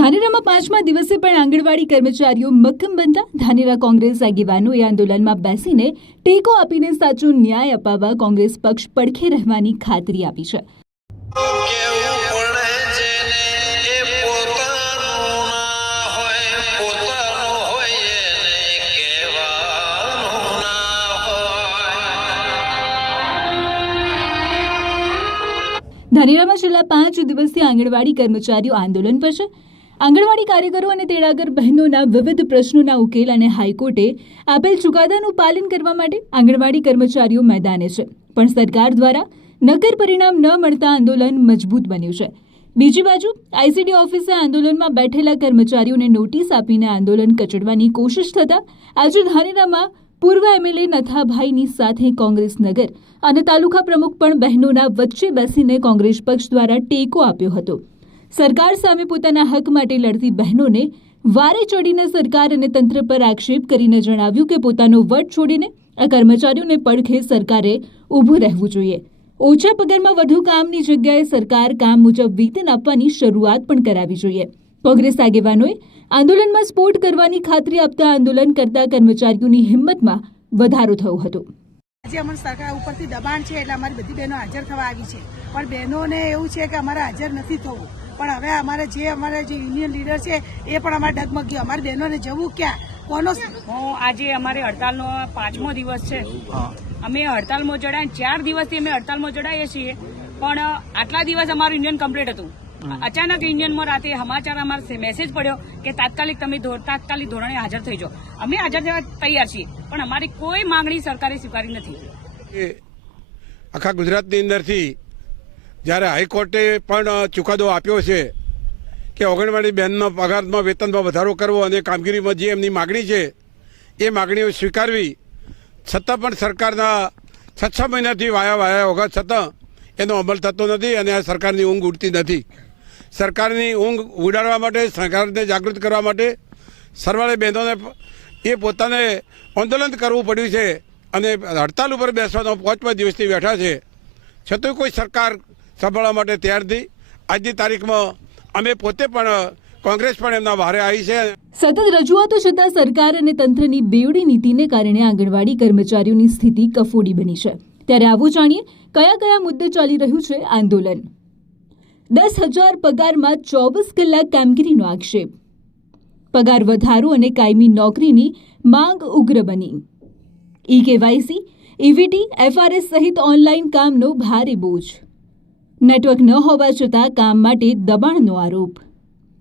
ધાનેરામાં પાંચમા દિવસે પણ આંગણવાડી કર્મચારીઓ મક્કમ બનતા ધાનેરા કોંગ્રેસ આગેવાનોએ આંદોલનમાં બેસીને ટેકો આપીને સાચો ન્યાય અપાવવા કોંગ્રેસ પક્ષ પડખે રહેવાની ખાતરી આપી છે. ધાનેરામાં છેલ્લા 5 દિવસથી આંગણવાડી કર્મચારીઓ આંદોલન પર છે. આંગણવાડી કાર્યકરો અને તેડાગર બહેનોના વિવિધ પ્રશ્નોના ઉકેલ અને હાઈકોર્ટે આપેલ ચુકાદાનું પાલન કરવા માટે આંગણવાડી કર્મચારીઓ મેદાને છે, પણ સરકાર દ્વારા નક્કર પરિણામ ન મળતા આંદોલન મજબૂત બન્યું છે. બીજી બાજુ આઈસીડી ઓફિસે આંદોલનમાં બેઠેલા કર્મચારીઓને નોટિસ આપીને આંદોલન કચડવાની કોશિશ થતા આજે ધાનેરામાં પૂર્વ એમએલએ નથાભાઈની સાથે કોંગ્રેસ નગર અને તાલુકા પ્રમુખ પણ બહેનોના વચ્ચે બેસીને કોંગ્રેસ પક્ષ દ્વારા ટેકો આપ્યો હતો. સરકાર સામે પોતાના હક માટે લડતી બહેનોને વારે ચડીને સરકાર અને તંત્ર પર આક્ષેપ કરીને જણાવ્યું કે પોતાનો વટ છોડીને આ કર્મચારીઓને પડખે સરકારે ઊભું રહેવું જોઈએ. ઓછા પગારમાં વધુ કામની જગ્યાએ સરકાર કામ મુજબ વેતન આપવાની શરૂઆત પણ કરાવવી જોઈએ. કોંગ્રેસ આગેવાનોએ આંદોલનમાં સ્ફોટ કરવાની ખાતરી આપતા આંદોલન કરતા કર્મચારીઓની હિંમતમાં વધારો થયો હતો. આજે અમારી સરકાર ઉપરથી દબાણ છે એટલે અમારી બધી બહેનો હાજર થવા આવી છે, પણ બહેનોને એવું છે કે અમારે હાજર નથી થવું. પણ હવે અમારે જે યુનિયન લીડર છે એ પણ અમારે ડગમગ્યું. અમારી બહેનોને જવું ક્યાં, કોનો? આજે અમારે હડતાલનો 5મો દિવસ છે. અમે હડતાલમાં જડાય 4 દિવસથી અમે હડતાલમાં જડાઈએ છીએ, પણ આટલા દિવસ અમારું યુનિયન કમ્પ્લીટ હતું. અચાનક યુનિયનમાં રાતે સમાચાર અમારે મેસેજ પડ્યો કે તાત્કાલિક ધોરણે હાજર થઈ જાઓ. અમે હાજર થવા તૈયાર છીએ, પણ અમારી કોઈ માંગણી સરકારે સ્વીકારી નથી. આખા ગુજરાતની અંદરથી જ્યારે હાઈકોર્ટે પણ ચુકાદો આપ્યો છે કે આંગણવાડી બહેનનો પગારમાં વેતનમાં વધારો કરવો અને કામગીરીમાં જે એમની માગણી છે એ માગણીઓ સ્વીકારવી, છતાં પણ સરકારના 6 મહિનાથી વાયા વગર છતાં એનો અમલ થતો નથી અને આ સરકારની ઊંઘ ઉડતી નથી. સરકારની ઊંઘ ઉડાડવા માટે, સરકારને જાગૃત કરવા માટે સરવાળે બહેનોને એ પોતાને આંદોલન કરવું પડ્યું છે અને હડતાલ ઉપર બેસવાનો 5મા દિવસથી બેઠા છે, છતાં કોઈ સરકાર સંભાળવા માટે તૈયાર નથી. આજની તારીખમાં અમે પોતે પણ કોંગ્રેસ પણ એમના વારે આવી છે. સતત રજૂઆતો છતાં સરકાર અને તંત્રની બેવડી નીતિને કારણે આંગણવાડી કર્મચારીઓની સ્થિતિ કફોડી બની છે. ત્યારે આવું જાણીએ કયા કયા મુદ્દે ચાલી રહ્યું છે આંદોલન. 10,000 પગારમાં 24 કલાક કામગીરીનો આક્ષેપ. પગાર વધારો અને કાયમી નોકરીની માંગ ઉગ્ર બની. ઈ-કેવાયસી, ઈવીટી, એફઆરએસ સહિત ઓનલાઈન કામનો ભારે બોજ. નેટવર્ક ન હોવા છતાં કામ માટે દબાણનો આરોપ.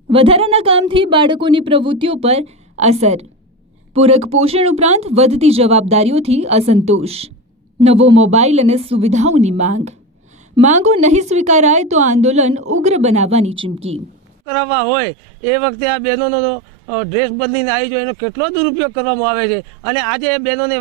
વધારાના કામથી બાળકોની પ્રવૃત્તિઓ પર અસર. પૂરક પોષણ ઉપરાંત વધતી જવાબદારીઓથી અસંતોષ. નવો મોબાઈલ અને સુવિધાઓની માંગો નહીં સ્વીકારાય તો આંદોલન ઉગ્ર બનાવવાની ચીમકી. કરાવવા હોય એ વખતે આ બહેનોનો ડ્રેસ બદલીને આવી જાય એનો કેટલો દુરુપયોગ કરવામાં આવે છે. અને આજે એ બહેનોને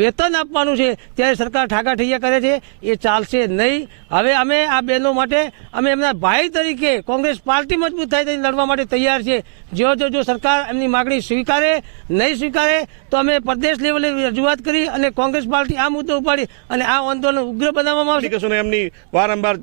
વેતન આપવાનું છે ત્યારે સરકાર ઠાગાઠૈયા કરે છે, એ ચાલશે નહીં. હવે અમે આ બહેનો માટે અમે એમના ભાઈ તરીકે કોંગ્રેસ પાર્ટી મજબૂત થાય તેની લડવા માટે તૈયાર છે. જો સરકાર એમની માગણી સ્વીકારે નહીં સ્વીકારે તો અમે પ્રદેશ લેવલે રજૂઆત કરી અને કોંગ્રેસ પાર્ટી આ મુદ્દો ઉપાડી અને આ આંદોલન ઉગ્ર બનાવવામાં આવશે. એમની વારંવાર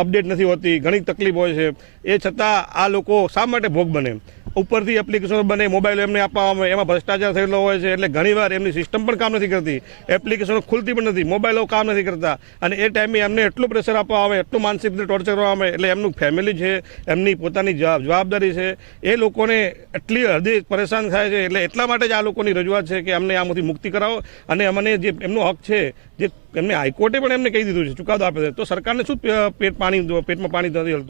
અપડેટ નથી હોતી, ઘણી તકલીફ હોય છે, એ છતાં આ લોકો શા માટે ભોગ બને? ઉપરથી એપ્લિકેશનો બને, મોબાઈલ એમને આપવામાં એમાં ભ્રષ્ટાચાર થયેલો હોય છે, એટલે ઘણીવાર એમની સિસ્ટમ પણ કામ નથી કરતી, એપ્લિકેશનો ખુલતી પણ નથી, મોબાઈલો કામ નથી કરતા, અને એ ટાઈમે એમને એટલું પ્રેશર આપવામાં આવે, એટલું માનસિક રીતે ટોર્ચર કરવામાં આવે, એટલે એમનું ફેમિલી છે, એમની પોતાની જવાબદારી છે, એ લોકોને એટલી હદે પરેશાન થાય છે. એટલે એટલા માટે જ આ લોકોની રજૂઆત છે કે અમને આમાંથી મુક્તિ કરાવો અને અમને જે એમનો હક છે, જે એમને હાઈકોર્ટે પણ એમને કહી દીધું છે, ચુકાદો આપે છે, તો સરકારને શું પેટમાં પાણી નથી હલતું.